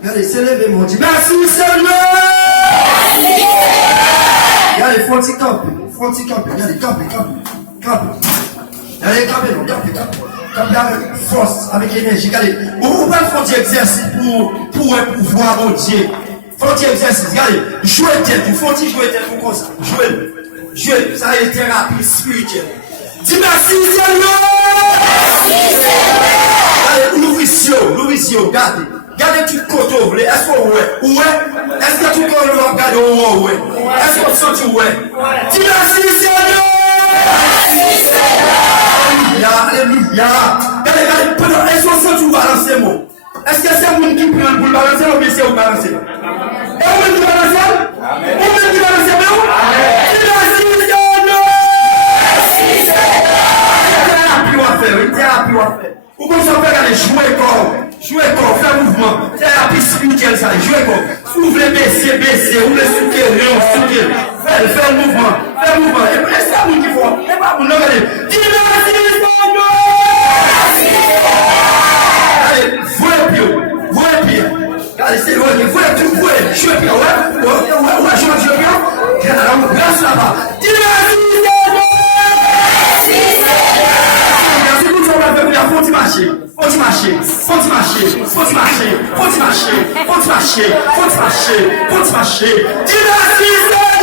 Regardez, c'est levé, mon Dieu. Merci, Seigneur. Regardez, faut-il camper. Regardez, camper. Regardez, camper avec force, avec énergie. Regardez, on va faire des exercices pour voir mon Dieu. Faut des exercices. Regardez, jouer tête, faut-il jouer tête pour ça. Jouer, ça est thérapie spirituelle. Dis merci, Seigneur. Regardez, l'ouvrissio, regardez. Gardez tout côté, est-ce qu'on ouais? Est-ce que tout le monde regarde ouais? Est-ce qu'on sent ouais? Dis merci, Seigneur! Alléluia! Regardez, est-ce qu'on sent tout balancer, mon? Est-ce que c'est un qui prend pour balancer ou bien c'est au balancer? Et on met du balancer? On met du balancer, non? Dis merci, Seigneur! Une thérapie à faire. Ou comme ça, on peut regarder, jouer corps, faire mouvement. Thérapie spirituelle, ça, jouer corps. Ouvre les baisser, ouvre les souquer. Faire le mouvement. Et c'est ça, qu'il faut. Et pas pour nous regarder. Dis merci, Seigneur! Allez, voyez pied. Allez, c'est loin, voyez tout, jouer pied, ouais, jouer pied. Alors, grâce là-bas. Dis merci, Seigneur! Faut-il marcher. Dis merci, Seigneur!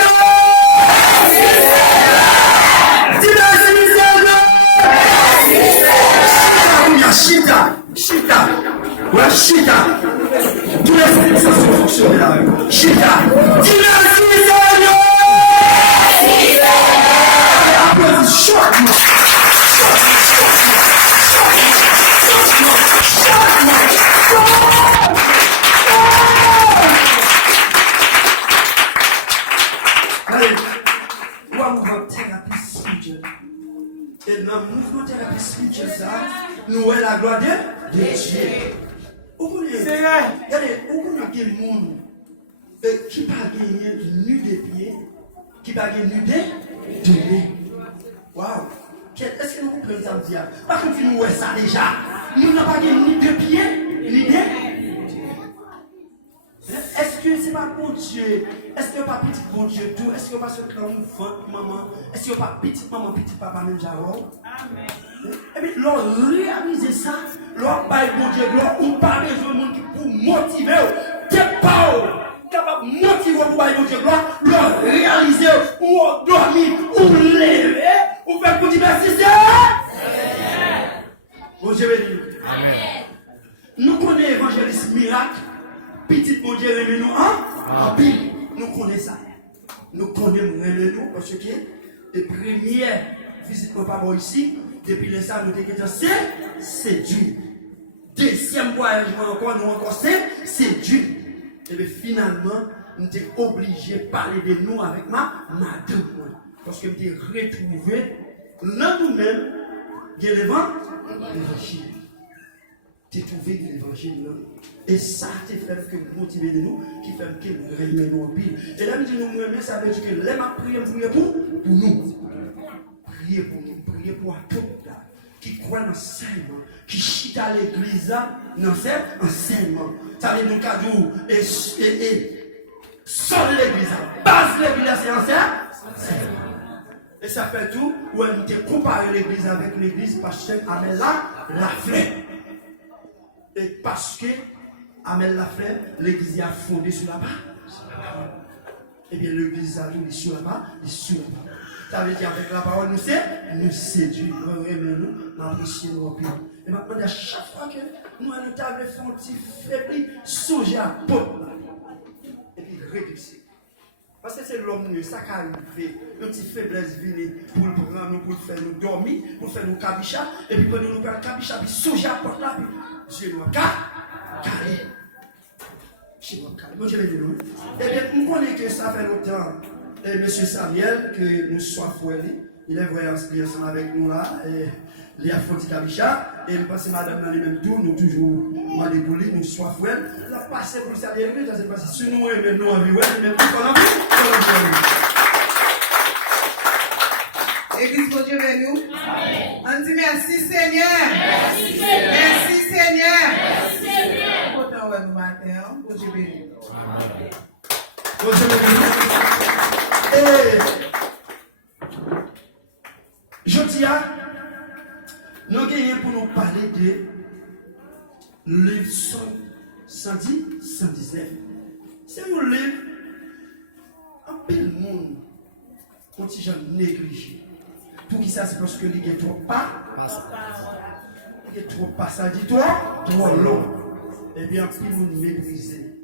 Chita. Ouais, chita. Tous les sensations fonctionnent là. Chita. Dis merci, Seigneur! Applaudis, choque-moi. Allez, on va mouvement thérapie spirituelle. Et dans le mouvement thérapie spirituelle, ça, nous est la gloire de Dieu. Vous regardez, où on a des gens qui ne pas gagner nu des pieds, qui ne pas gagner nu des nez. Waouh! Est-ce que nous comprenons ça me dire? Par contre, nous voyons ça déjà. Nous n'avons pas gagné ni de pieds, ni de. Est-ce que c'est pas pour Dieu? Est-ce que pas petit pour Dieu tout? Est-ce que pas ce grand ventre maman? Est-ce que pas petite maman, petit papa même Jarol? Amen. Et puis, leur réaliser ça, leur bail pour Dieu, leur ou pas besoin de monde qui pour motiver, t'es pas capable de motiver pour bail pour Dieu, leur réaliser, ou dormir, ou lever, ou faire pour dire merci Seigneur. Bon Dieu béni. Amen. Nous connaissons l'évangéliste miracle. Petit bon Dieu, remets-nous en pile. Nous connaissons ça. Nous connaissons remets-nous parce que les premières visites de papa ici, depuis les salles, nous disons c'est Dieu. Deuxième voyage, encore c'est Dieu. Et bien finalement, nous sommes obligés de parler de nous avec ma madame. Parce que nous sommes retrouvés là nous-mêmes, l'évangile. Tu trouvé l'évangile là. Et ça, tu fais que motiver de nous, qui fait que nous remettons en pile. Et là, nous disons, nous, ça veut dire que les ma prier pour nous. Prier pour nous, prier pour tout là, qui croient dans l'enseignement, qui chita à l'église là, dans cet enseignement. Ça veut dire cadeau et seul l'église, base l'église, c'est enseignement. Et ça fait tout, où elle nous comparé l'église avec l'église, parce que Amel la fait. Et parce que Amel l'a fait, l'église a fondé sur la base. Et bien l'église a tout sur la base, Ça veut dire avec la parole, nous séduit, nous remet nous, apprécier nos opinions. Et maintenant, à chaque fois que nous allons table font un petit faibli, songer à pot. Et puis réduire. Parce que c'est l'homme, ça qui arrive, une petite faiblesse venue pour le prendre, pour faire nous dormir, pour faire nous cabicha, et puis pour nous faire cabicha, puis songer à pot là, puis Dieu nous calé. Bon, je vais dire nous. Eh bien, nous connaissons que ça fait longtemps, M. Samuel, que nous sommes fouillés. Il est voyant ensemble avec nous là, et il a fait cabicha, et nous pensons madame dans les mêmes tours, nous toujours demandé pour lui, nous sommes fouillés. Il a passé pour ça, il a passé sur nous, et même nous en vie, même tout en vie. Église, bon Dieu, nous. On dit merci Seigneur. Merci Seigneur. Merci Seigneur. dans le matin, pour te bénir. Bon Dieu béni. Et je dis à, nous avons pour nous parler de livre 110, 119. C'est un livre, un peu de monde, quand ils ont négligé. Pour qui ça, c'est parce que il y a trop pas. Il y a trop pas, ça dit toi, trop long. Et bien, puis nous mépriser.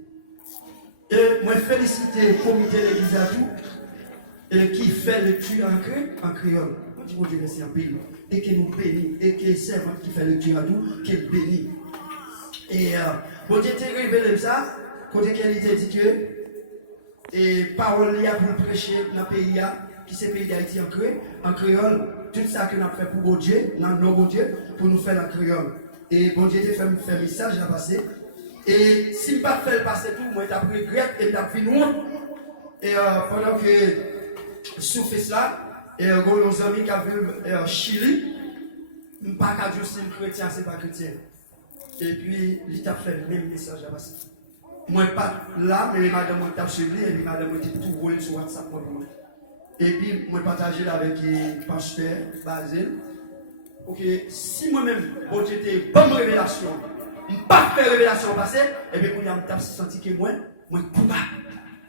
Et moi, féliciter le comité de l'église à tout, qui fait le tu en créole. Moi, je vous dis, c'est un pile. Et qui nous bénit. Et qui est servant qui fait le tu à tout, qui est béni. Et bon Dieu t'a révélé ça, quand il a dit que et parole a pour prêcher dans le pays, qui c'est le pays d'Haïti en créole, tout ça que nous avons fait pour bon Dieu, dans nos bon Dieu, pour nous faire la créole. Et bon Dieu t'a fait un message à passer. Et si je ne pas fait passer tout, moi j'ai pris grec et j'ai fait nous. Et pendant que je fais cela, et nos amis qui avaient en Chili, je ne sais pas si c'est chrétien, c'est pas chrétien. Et puis, il t'a fait le même message à passer. Moi, pas là, mais madame m'a suivi et puis madame m'a tout roulé sur WhatsApp pour moi. Et puis, moi, partagé avec le pasteur Basile. Ok, si moi-même, bon, j'étais bonne révélation, je n'ai pas fait révélation passée, et bien, quand je senti que moi, coupable.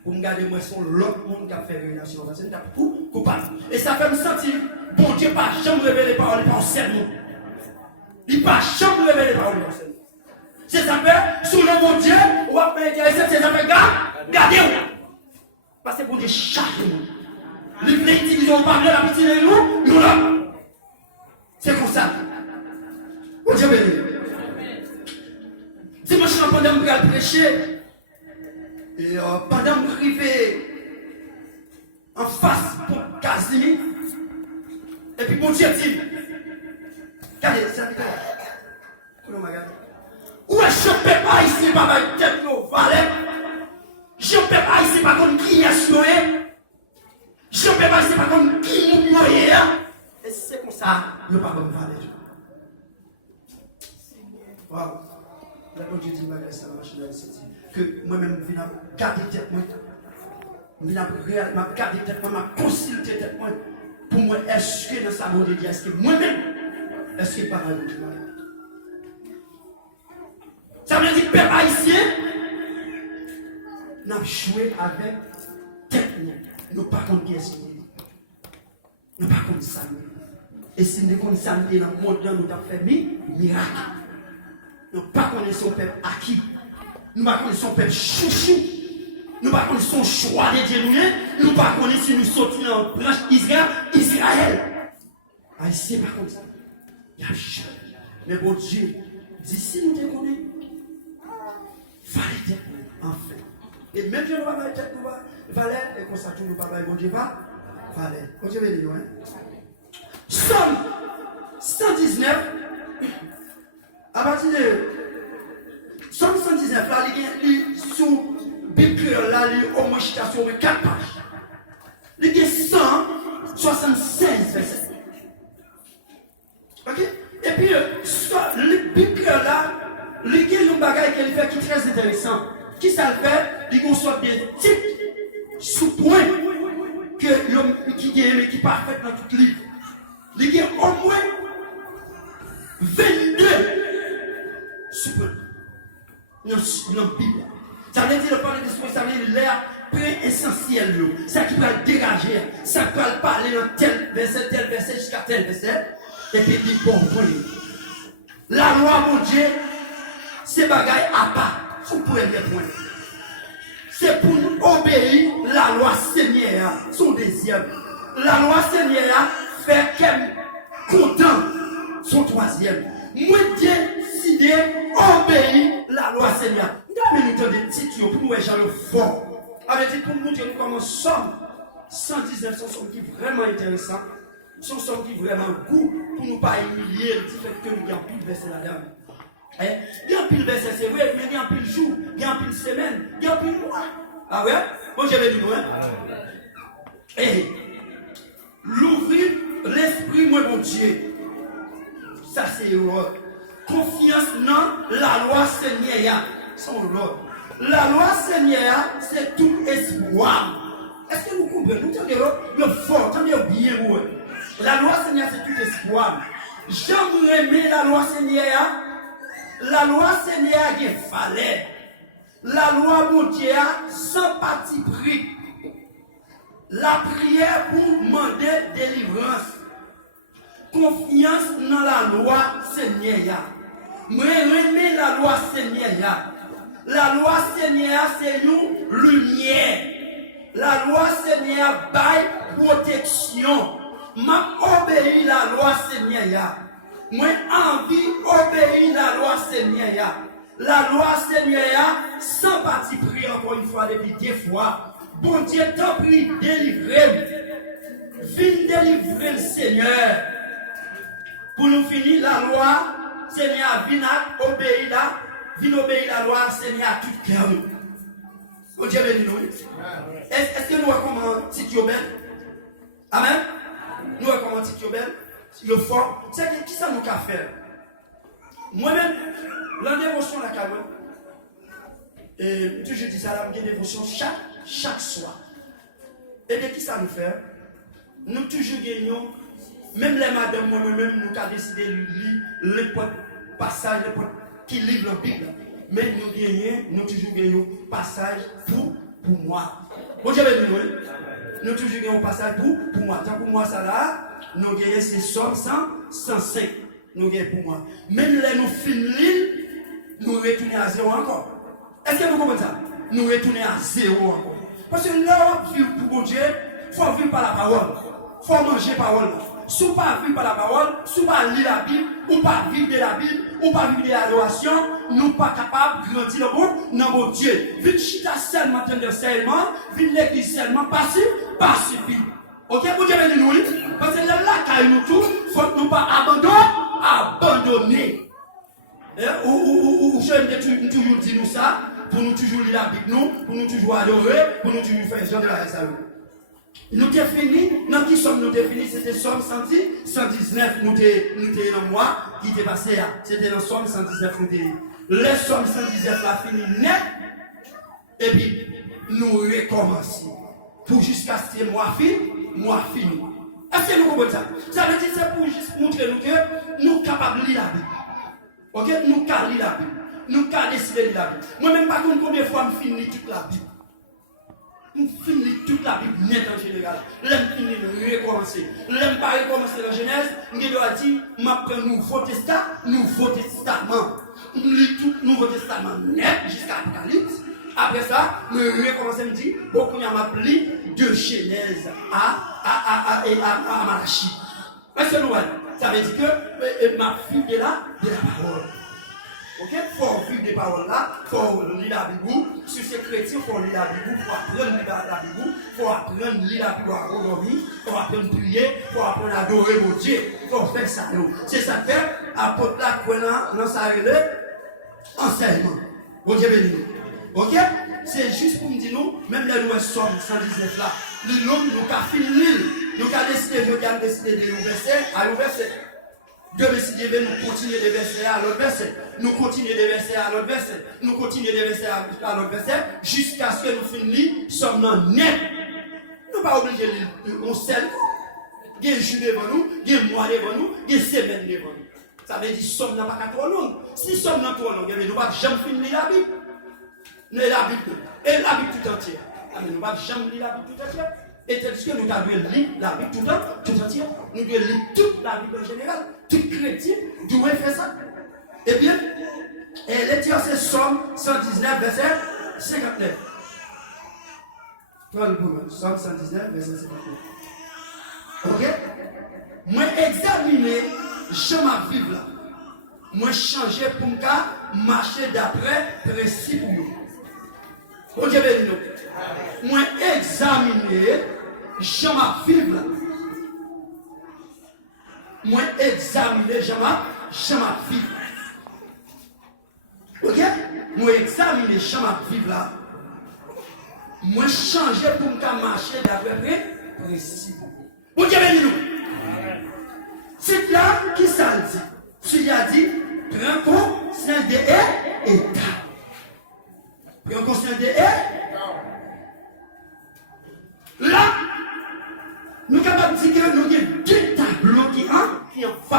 Pour me garder, moi, son l'autre monde qui a fait révélation passée, je suis coupable. Et ça fait me sentir, bon Dieu, pas jamais révéler paroles par sermon. Il pas jamais révéler paroles par sermon. C'est ça fait, sous le bon Dieu, on va faire intéressé, c'est ça fait, gardez-vous. Parce que pour Dieu, chaque monde, les petits qui ont parlé la petite de nous là. C'est comme ça. Bon Dieu béni. Dimanche, pendant que je prêcher, et pendant que je arrivais en face pour Casimir, et puis bon Dieu dit, regardez, c'est avec toi. Où est-ce que je ne peux pas ici, papa, tête nos valets? Je ne peux pas ici, par contre, qui est souhait? Je ne peux pas ici, par contre, qui nous noyait? Et c'est comme ça, le papa me valait. Waouh! Là, quand je dis, ça que moi-même, je viens garder tête, moi. Je viens garder tête, moi, je consulter tête, moi. Pour moi, est-ce que dans sa mot de Dieu, est-ce que moi-même, est-ce que par exemple, ça veut dire que peuple haïtien n'a joué avec tête. Nous pas contre qui est-ce nous pas contre ça. Et si nous connaissons ça dans le monde, nous avons fait miracle. Nous pas connaissons peuple acquis. Nous pas connaissons peuple chouchou. Nous pas connaissons choix de Dieu. Nous pas connaissons si nous sortons dans la branche Israël. Haïtien pas comme ça. Il y a jamais. Mais bon Dieu, d'ici nous te connaissons. Fallait enfin. Et même si nous ne pas faire tête, nous valait, et comme ça, tout nous parle, bon Dieu va, valait. Bon Dieu va dire, hein. Somme 119, à partir de Somme 119, là, il y a sous Bible, là, il y a au moins citation de 4 pages. Il y a 176 versets. Ok? Et puis, le Bible, là, il y a un bagage qu'il fait qui est très intéressant. Qui ça le fait? Il y a une sorte de type sous-point que l'homme qui est qui est parfait dans tout livre. Il y a au moins 22 sous-points dans la Bible. Ça veut dire le parler d'esprit, ça veut dire l'air pré-essentiel. Ça qui va dégager, ça qui va parler dans tel verset jusqu'à tel verset. Et puis il faut comprendre. La loi, mon Dieu, c'est bagaille à part. Son premier point. C'est pour nous obéir la loi Seigneur. Son deuxième. La loi Seigneur fait qu'elle content. Son troisième. Moi, décidé obéir la loi Seigneur. Nous avons des titres pour nous échanger fort. Avec dit pour nous dire comment somme 119 sont somme qui est vraiment intéressant. Sont somme qui est vraiment goût pour nous pas humilier le fait que nous avons pu verser la dame. Il y a un pile verset, c'est vrai, mais il y a un pile jour, il y a un pile semaine, il y a un pile mois. Ah ouais? Moi j'avais dit, hein? Et l'ouvrir l'esprit, moi, mon Dieu. Ça, c'est confiance dans la loi Seigneur. son l'autre. La loi Seigneur, c'est tout espoir. Est-ce que vous comprenez? Nous entendez le fort, entendez bien. La loi Seigneur, c'est tout espoir. J'aimerais aimer la loi Seigneur. La loi Seigneur qui fallait. La loi mon Dieu sans parti pris. La prière pour demander délivrance. Confiance dans la loi Seigneur. Moi aimer la loi Seigneur. La loi Seigneur c'est une lumière. La loi Seigneur baille protection. M'a obéi la loi Seigneur. Moi envie obéir la loi Seigneur. La loi Seigneur sans parti pris encore une fois depuis 2 fois. Bon Dieu t'en prie délivrer. Viens délivrer le Seigneur. Pour nous finir la loi Seigneur viens obéir là. Viens obéir la loi Seigneur à tout cœur. Bon Dieu béni nous. Est-ce que nous recommandons Tite belle? Amen. Nous recommandons Tite belle. Le fort, c'est qui ça nous a fait? Moi-même, la dévotion la caméra, et toujours dis ça là, une dévotion chaque soir. Et bien qui ça nous fait? Nous toujours gagnons, même les madames, moi-même, nous avons décidé de lire les passages qui livrent la Bible. Mais nous toujours gagnons passage pour moi. Bon, j'avais dit, nous toujours gagnons passage pour moi. Tant pour moi, ça là. Nous gagnons ces sommes 105. Nous gagnons pour moi. Même là, nous finissons, nous retournons à 0 encore. Est-ce que vous comprenez ça? Nous retournons à 0 encore. Parce que là, on vit pour Dieu, il faut vivre par la parole. Il faut manger par la parole. Si on ne pas vivre par la parole, si on ne pas lire la Bible, ou pas vivre de la Bible, ou pas vivre de l'adoration, nous ne sommes pas capables de grandir le monde dans mon Dieu. Vite chita seulement, tendre seulement, vite l'église seulement, passif. Ok, vous devez nous dire, parce que là, nous tout, il faut que nous ne pas abandonner. Ou je toujours dire nous ça, pour nous toujours lire la Bible, pour nous toujours adorer, pour nous toujours faire genre de la restauration. Nous avons fini, dans qui sommes nous définis, c'était Somme 119, nous étions dans le mois qui était passé, c'était dans Somme 119, nous étions. Le Somme 119 a fini net, et puis nous recommençons. Pour jusqu'à ce que moi fini. Est-ce que nous comprenons ça? Ça veut dire que c'est pour juste montrer nous que nous sommes capables de lire la Bible. Ok? Nous sommes lire la Bible. Nous sommes décider de lire la Bible. Moi-même, pas combien de fois je finis toute la Bible. Je finis toute la Bible net en général. L'aime finir de recommencer. L'aime pas recommencer la Genèse. Je dois dire, je prends Nouveau Testament. Je lis tout le Nouveau Testament net jusqu'à l'Apocalypse. Après ça, je recommence à me dire, beaucoup de m'appelé de Genèse à Malachie. Est-ce que nous ça veut dire que ma fille est là de la parole. Ok? Il faut vivre des paroles là, il faut lire la Bible. Si c'est chrétien, il faut lire la Bible, il faut apprendre à lire la Bible, il faut apprendre à lire la Bible à aujourd'hui, il faut apprendre à prier, il faut apprendre à adorer mon Dieu. Il faut faire ça. C'est ça que fait, apôtre là, dans sa enseignement. Bon Dieu béni. Ok? C'est juste pour me dire nous, même les nous sommes 119 là, l'homme nous a fini, nous a décidé, je viens de décider de nous verser à l'autre verset. De décider de nous continuer de verser à l'autre verset. Nous continuer de verser à l'autre verset. Nous continuer de verser à l'autre verset jusqu'à ce que nous finissions, sommes dans net. Nous ne sommes pas obligés de lire on seul. Il y a un jour devant nous, il y a un mois devant nous, il y a une semaine devant nous. Ça veut dire que sommes dans pas trop long. Si sommes dans trop long, nous ne pouvons pas jamais finir la Bible. Nous la Bible. Et la Bible tout entière. Nous ne pouvons pas jamais lire la Bible tout entière. Et tandis que nous devons lire la Bible tout entière. Nous devons lire toute la Bible en général. Tout chrétien doit faire ça. Eh bien, l'étieur c'est Somme 119, verset 59. Somme 119, verset 59. Ok? Moi examiner, je m'en vivre là. Moi changer pour me marcher d'après principe. Ok, béni nous. Moi examiner, je m'en vivre là. Moi examiner, je m'en vivre. Ok? Moi examiner, je m'en vivre là. Moi changer pour me marcher d'après principe. Bon Dieu béni nous. C'est là qui ça dit. Tu as dit, prends conscience des états. Puis on conscient de là, nous sommes capables de dire que nous avons deux tableaux qui en face.